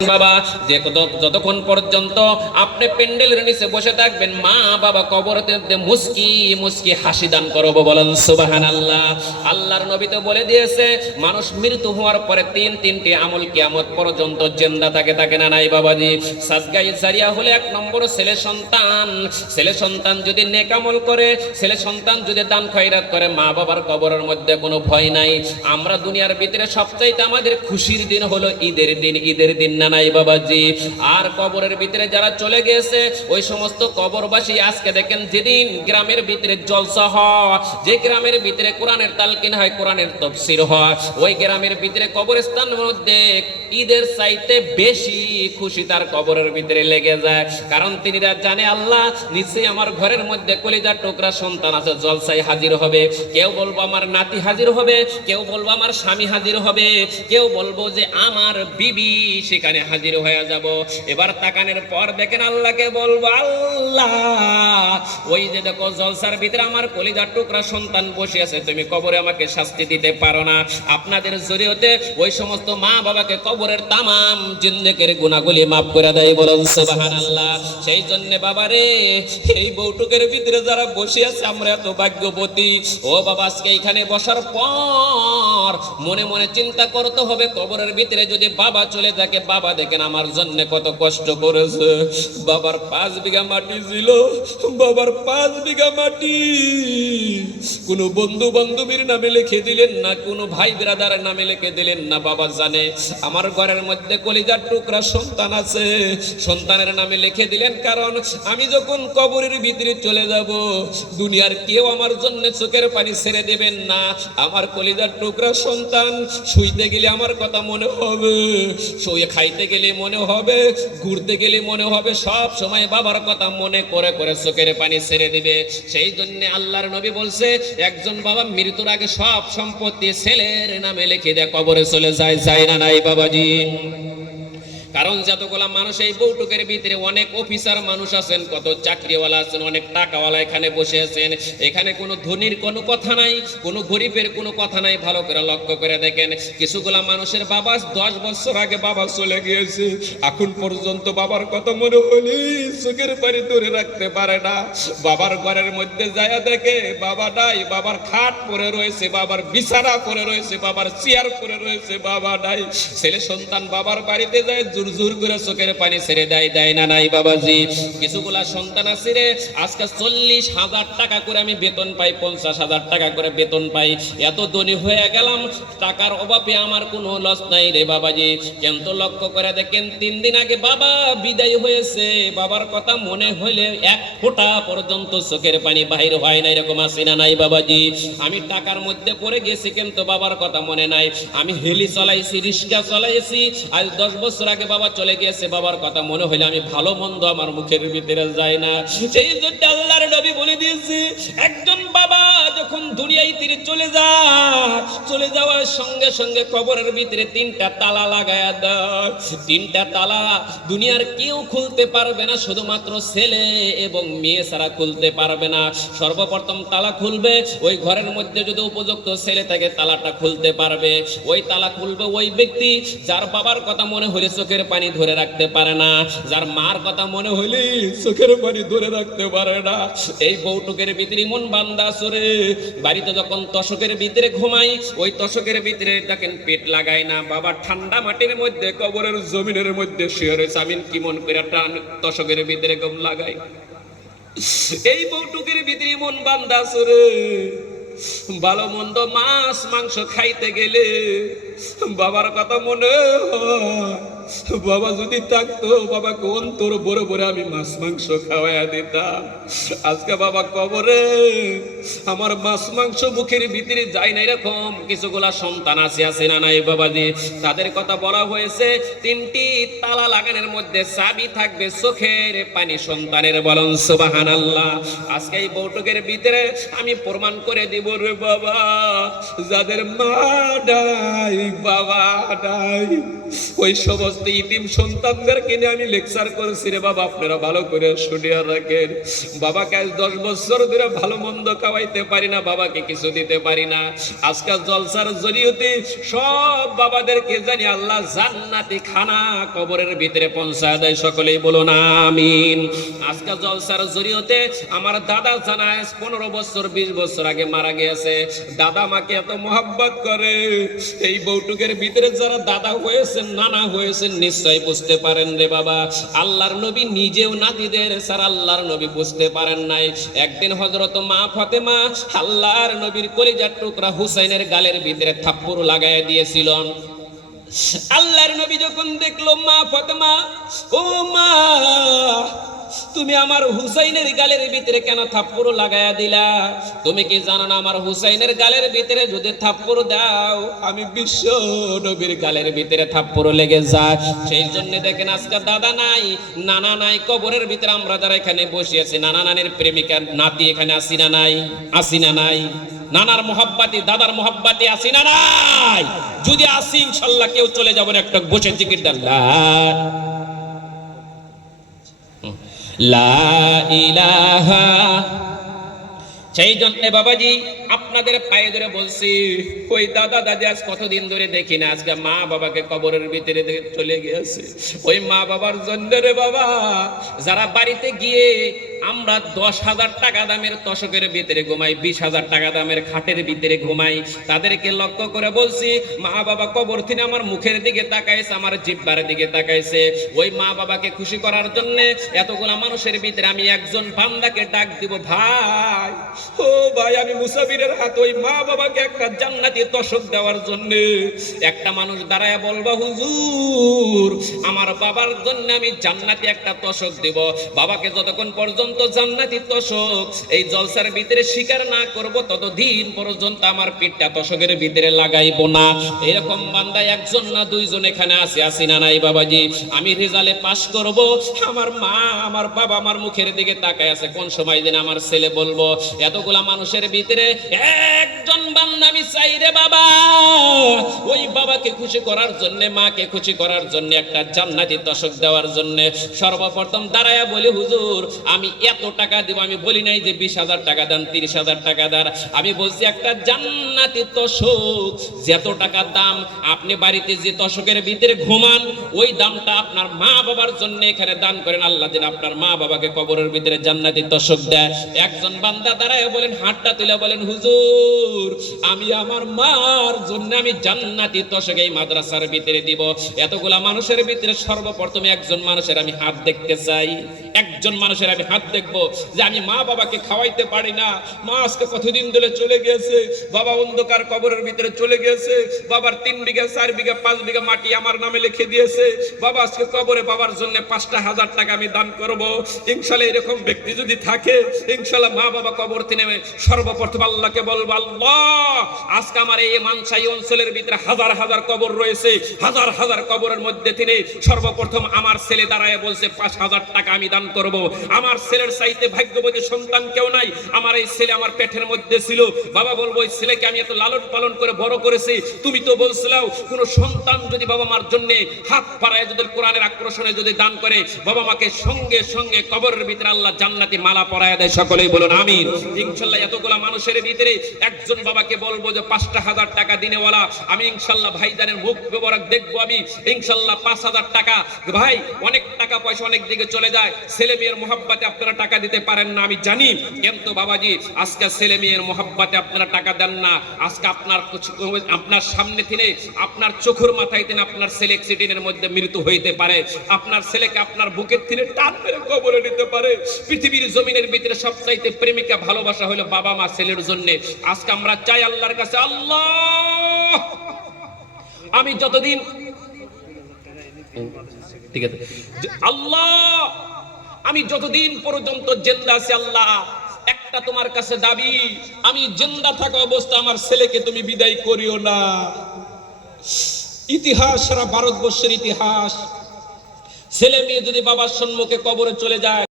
বাবা, যে যতক্ষণ পর্যন্ত আপনি প্যান্ডেলের নিচে বসে থাকবেন, মা বাবা কবরতে মুস্কি মুস্কি হাসি দান করব বলেন সুবাহান আল্লাহ আল্লাহর নবী তো বলে দিয়েছে, মানুষ মৃত্যু হওয়ার পরে তিন তিনটি আমল কিয়ামত পর্যন্ত জেন্দা থাকে থাকে না নাই বাবাজি? সাদগাই জারিয়া হলে এক নম্বর ছেলে সন্তান। ছেলে সন্তান যদি নেকামল করে, ছেলে সন্তান যদি দান খয়রাত করে, মা বাবার কবরের মধ্যে কোনো ভয় নাই। আমরা দুনিয়ার ভিতরে সবচাইতে আমাদের খুশির দিন হলো ঈদের দিন ঈদের দিন না নাই বাবাজি। আর কবরের ভিতরে যারা চলে গেছে, ওই সমস্ত কবরবাসী আজকে দেখেন যেদিন গ্রামের ভিতরে জলসা হয়, যে গ্রামের ভিতরে কোরআনের তালকিন হয়, কোরআনের তফসির হয়, ওই গ্রামের ভিতরে কবরস্থানের মধ্যে ঈদের চাইতে বেশি খুশি তার কবরের ভিতরে লেগে যায়। কারণ তিনি জানে আল্লাহ, নিশ্চয়ই আমার ঘরের মধ্যে কলিজার টুকরা সন্তান আছে, জলসায় হাজির হবে। কেউ বলব আমার নাতি হাজির হবে, কেউ বলব আমার স্বামী হাজির হবে, কেউ বলব যে আমার বিবি সেখানে হাজির হয়ে যাব। এবার তাকানের পর দেখেন আল্লাহকে বলব, আল্লাহ, ওই যে দেখো জলসার ভিতরে আমার কলিজার টুকরা সন্তান বসে আছে, তুমি কবরে আমাকে শাস্তি দিতে পারো না। আপনাদের জরিয়তে ওই সমস্ত মা বাবাকে কবরের তামাম জিন্দেকের গুণাগুলি মাফ করে দেয় বলুন, সুবহানাল্লাহ। সেই জন্য বাবারে এই বৌটুকের ভিতরে যারা বসে আছে, আমরা এত ভাগ্যবতী। ও বাবা, আজকে এখানে বসার পর মনে মনে চিন্তা করতে হবে, কবরের ভিতরে যদি বাবা চলে থাকে, বাবা দেখেন আমার জন্য কত কষ্ট করেছে। বাবার পাঁচ বিঘা মাটি ছিল, বাবার পাঁচ বিঘা মাটি। কোনো বন্ধু বান্ধবীর নামে লিখে দিলেন না, কোনো ভাই ব্রাদারের নামে লিখে দিলেন না, বাবা জানে। আমার ঘরের মধ্যে কলিজার টুকরা সন্তান আছে। সন্তানের নামে লিখে দিলেন, কারণ আমি যখন কবরের ভিতরে চলে যাব, দুনিয়ার কেউ আমার জন্য চোখের পানি ছেড়ে দেবেন না। আমার কলিজার টুকরা সন্তান, শুইতে গেলে আমার কথা মনে হবে। শুয়ে খাইতে গেলে মনে হবে, ঘুরতে গেলে মনে হবে, সব সময় বাবার কথা মনে করে করে চোখের পানি ছেড়ে দিবে। সেই জন্য আল্লাহর নবী বলছে, একজন বাবা মৃত্যুর আগে সব সম্পত্তি ছেলের নামে লিখে দেয়, কবরে চলে যায় যায় না নাই বাবাজি? কারণ যতগুলা মানুষ এই বৌটুকের ভিতরে অনেক অফিসার মানুষ আছেন, কত চাকরিওয়ালা আছেন, অনেক টাকাওয়ালা এখানে বসে আছেন। এখানে কোনো ধনির কোনো কথা নাই, কোনো গরিবের কোনো কথা নাই। ভালো করে লক্ষ্য করে দেখেন, কিছুগুলা মানুষের বাবা দশ বছর আগে বাবা চলে গিয়েছে। এখন পর্যন্ত বাবার কথা মনে হলি চোখের পানি ধরে রাখতে পারে না। বাবার ঘরের মধ্যে যায় দেখে বাবা নাই, বাবার খাট পরে রয়েছে, বাবার বিছানা পরে রয়েছে, বাবার চেয়ার পরে রয়েছে, বাবা নাই। ছেলে সন্তান বাবার বাড়িতে যায় জোর জোর করে চোখের পানি ছেড়ে দেয় দেয় না নাই বাবাজি? কিছুগুলা সন্তান আছে রে, আজকে চল্লিশ হাজার টাকা করে আমি বেতন পাই, পঞ্চাশ হাজার টাকা করে বেতন পাই। এত ধনী হয়ে গেলাম, টাকার অভাবে আমার কোনো লস নাই রে বাবাজি। কিন্তু লক্ষ্য করে দেখেন, তিন দিন আগে বাবা বিদায় হয়েছে। বাবার কথা মনে হইলে এক ফোঁটা পর্যন্ত চোখের পানি বাহির হয় না এরকম আসি না নাই বাবাজি? আমি টাকার মধ্যে পড়ে গেছি, কিন্তু বাবার কথা মনে নাই। আমি হেলি চলাইছি, রিক্সা চলাইছি। আজ দশ বছর আগে বাবা চলে গিয়েছে, বাবার কথা মনে হইলে আমি ভালো মন্দ আমার মুখের ভিতরে যায় না। সেই জন্য আল্লাহর নবী বলে দিয়েছে, একজন বাবা যখন দুনিয়ায় তীরে চলে যায়, চলে যাওয়ার সঙ্গে সঙ্গে কবরের ভিতরে তিনটা তালা লাগায়া দেয়। তিনটা তালা দুনিয়ার কেউ খুলতে পারবে না, শুধুমাত্র ছেলে এবং মেয়ে ছাড়া খুলতে পারবে না। সর্বপ্রথম তালা খুলবে, ওই ঘরের মধ্যে যদি উপযুক্ত ছেলে থাকে, তালাটা খুলতে পারবে। ওই তালা খুলবে ওই ব্যক্তি যার বাবার কথা মনে হলে চোখের পানি ধরে রাখতে পারে না, যার মার কথা মনে হইলে চোখের পানি ধরে রাখতে পারে না। এই বৌটুকের ভিতরে মন বান্দা সরে বাড়িতে যখন তশকের ভিতরে ঘুমাই, ওই তশকের ভিতরে দেখেন পেট লাগায় না। বাবা ঠান্ডা মাটির মধ্যে, কবরের জমিনের মধ্যে শিয়রে চামিন কি মন করে টান তশকের ভিতরে গম লাগাই? এই বৌটুকের ভিতরে মন বান্দা সরে ভালো মন্দ মাছ, মাংস খাইতে গেলে বাবার কথা মনে হয়। বাবা যদি থাকতো বাবাকে অন্তর বড় বড় আমি মাছ, মাংস খাওয়াইয়া দিতাম? আজকে বাবা কবরে, আমার মাছ, মাংস মুখের ভিতরে যায় না এরকম। কিছুগুলা সন্তান আছে আছে না নাই বাবাজি? তাদের কথা বলা হয়েছে, তিনটি তালা লাগানোর মধ্যে চাবি থাকবে চোখের পানি সন্তানের বলন সুবাহান আল্লাহ আজকে এই বৌটকের ভিতরে আমি প্রমাণ করে দিব রে বাবা। যাদের মা ডাই বাবা ডাই ওই সমস্ত ইতি এতিম সন্তানদেরকে নিয়ে আমি লেকচার করেছি রে বাবা, আপনারা ভালো করে শুনিয়া রাখেন। বাবাকে আজ দশ বছর ধরে ভালো মন্দ খাওয়াইতে পারি না, বাবাকে কিছু দিতে পারি না। আজকাল জলসার জরিয়তে সব বাবাদেরকে জানি আল্লাহ জান্নাতি খানা কবরের ভিতরে পৌঁছা দেয়, সকলেই বলুন আমিন। আজকাল জলসার জরিয়তে আমার দাদা জানায় পনেরো বছর, বিশ বছর আগে মারা গিয়েছে। দাদা আমাকে এত মোহাব্বত করে, এই বৌটুকের ভিতরে যারা দাদা হয়েছে নানা হয়েছেন নিশ্চয় বুঝতে পারেন রে বাবা। আল্লাহর নবী নিজেও নাতিদের স্যার আল্লাহর নবী বুঝতে পারেন নাই। একদিন হজরত মা ফাতেমা আল্লাহর নবীর কলিজার টুকরা হুসাইনের গালের ভিতরে থাপ্পড় লাগাই দিয়েছিল। আল্লাহর নবী যখন দেখল মা ফাতেমা, ও মা তুমি আমার হুসাইনের গালের ভিতরে কেন থাপ্পড় লাগায়া দিলা? তুমি কি জানো না আমার হুসাইনের গালের ভিতরে যদি থাপ্পড় দাও, আমি বিশ্ব নবীর গালের ভিতরে থাপ্পড় লেগে যায়। সেই জন্য দেখেন আজকে দাদা নাই, নানা নাই, কবরের ভিতরে আমরা যারা এখানে বসে আছি, নানা নানির প্রেমিকা নাতি এখানে আসি না নাই আসি না নাই। নানার মোহাব্বাতি, দাদার মোহাব্বাতি আসি না নাই। যদি আসি, ইনশাল্লাহ কেউ চলে যাবেন একটা বসে আল্লাহ লা ইলাহা। সেই জন্য বাবাজি, আপনাদের পায়ে ধরে বলছি ওই দাদা, দাদি, আজ কতদিন ধরে দেখি না, আজকে মা বাবাকে কবরের ভিতরে চলে গিয়েছে। ওই মা বাবার জন্য রে বাবা, যারা বাড়িতে গিয়ে আমরা দশ হাজার টাকা দামের তশকের ভিতরে ঘুমাই, বিশ হাজার টাকা দামের খাটের ভিতরে ঘুমাই। তাদেরকে লক্ষ্য করে বলছি, মা বাবা কবর থেকে আমার মুখের দিকে তাকাইছে, আমার জিব্বার দিকে তাকাইছে। ওই মা বাবাকে খুশি করার জন্য এতগুলা মানুষের ভিতরে আমি একজন বান্দাকে ডাক দিব, ভাই, ও ভাই, আমি মুসাফিরের হাত ওই মা বাবাকে একটা জান্নাতি তশক দেওয়ার জন্য একটা মানুষ দাঁড়ায় বলবা, হুজুর, আমার বাবার জন্য আমি জান্নাতি একটা তশক দিব। বাবাকে যতক্ষণ পর্যন্ত জান্নাতি তোষক। এই জলসার ভিতরে স্বীকার না করব, ততদিন পর্যন্ত আমার পিঠটা তোষকের ভিতরে লাগাইব না। এরকম বান্দা একজন না দুইজন এখানে আছে আসি না নাই বাবাজি? আমি রেজালে পাশ করব, আমার মা, আমার বাবা আমার মুখের দিকে তাকায় আছে। কোন সময় দিন আমার ছেলে বলব, এতগুলা মানুষের ভিতরে একজন আমি চাই রে বাবা। ওই বাবাকে খুশি করার জন্য, মাকে খুশি করার জন্য, একটা জান্নাতি দশক দেওয়ার জন্য সর্বপ্রথম দাঁড়ায়া বলি, হুজুর, আমি এত টাকা দিব, আমি বলি নাই যে বিশ হাজার টাকা দেন, তিরিশ হাজার টাকা দেন। আমি বলছি, একটা জান্নাতি তশক যত টাকা দাম, আপনি বাড়িতে যে তশকের ভিতরে ঘুমান, ওই দামটা আপনার মা বাবার জন্য এখানে দান করেন। আল্লাহ দিন আপনার মা বাবাকে কবরের ভিতরে জান্নাতি তশক দেয়। একজন বান্দা দাঁড়ায় বলেন, হাতটা তুলে বলেন, হুজুর, আমি আমার মার জন্য আমি জান্নাতি তশক এই মাদ্রাসার ভিতরে দিব। এতগুলা মানুষের ভিতরে সর্বপ্রথম একজন মানুষের আমি হাত দেখতে চাই। একজন মানুষের আমি হাত দেখব যে আমি মা বাবাকে খাওয়াইতে পারি না। মা আজকে কতদিন ধরে চলে গিয়েছে? বাবা অন্ধকার কবরের ভিতরে চলে গিয়েছে। বাবার তিন বিঘা, চার বিঘা, পাঁচ বিঘা মাটি আমার নামে লিখে দিয়েছে। বাবা আজকে কবরে বাবার জন্য পাঁচটা হাজার টাকা আমি দান করব। ইনশাল্লাহ এরকম ব্যক্তি যদি থাকে, ইনশাল্লাহ মা বাবা কবর তিনি সর্বপ্রথম আল্লাহকে বলব, আল্লাহ আজকে আমার এই মানসাই অঞ্চলের ভিতরে হাজার হাজার কবর রয়েছে, হাজার হাজার কবরের মধ্যে তিনি সর্বপ্রথম আমার ছেলে দাঁড়ায় বলছে, পাঁচ হাজার টাকা আমি দান করব। আমার ছেলের ভাগ্যবতী সন্তান কেউ নাই। আমার এই ছেলে আমার পেটের মধ্যে ছিল। বাবা বলব, ওই ছেলেকে আমি এত লালন পালন করে বড় করেছি। তুমি তো কোন সন্তান যদি বাবা মার জন্য হাত পাড়ায় যদি কোরআনের আকর্ষণে যদি দান করে, বাবা মাকে সঙ্গে সঙ্গে কবরের ভিতরে আল্লাহ জান্নাতি মালা পরায় দেয়। সকলেই বলুন, আমিন। ইনশাল্লাহ এতগুলা মানুষের ভিতরে একজন বাবাকে বলব যে পাঁচটা হাজার টাকা দিনেওয়ালা, আমি ইনশাল্লাহ ভাইজানের মুখ ব্যবহার দেখব আমি। ইনশাল্লাহ পাঁচ হাজার টাকা। ভাই, অনেক টাকা পয়সা অনেক দিকে চলে যায়। ছেলে মেয়ের মোহাব্বাতে আপনারা টাকা দিতে পারেন না, আমি জানি। কিন্তু বাবাজি, আজকে ছেলে মেয়ের মোহাব্বাতে আপনারা টাকা দেন না। আজকে আপনার আপনার সামনে থেকে আপনার চোখের মাথায় তিনি আপনার ছেলে অ্যাক্সিডেন্টের মধ্যে মৃত্যু হইতে পারে। আপনার ছেলেকে আপনার বুকের থেকে টান মেরে কবরে নিতে পারে। পৃথিবীর জমিনের ভিতরে সবচাইতে প্রেমিকা ভালোবাসা হলো বাবা মা ছেলের জন্য। আজকে আমরা চাই আল্লাহর কাছে, আল্লাহ! আমি যতদিন ঠিক আছে। আল্লাহ! আমি যতদিন পর্যন্ত জেন্দা আছি, আল্লাহ, একটা তোমার কাছে দাবি, আমি জেন্দা থাকা অবস্থা আমার ছেলেকে তুমি বিদায় করিও না। ইতিহাস সারা ভারতবর্ষের ইতিহাস। ছেলে মেয়ে যদি বাবার সম্মুখে কবরে চলে যায়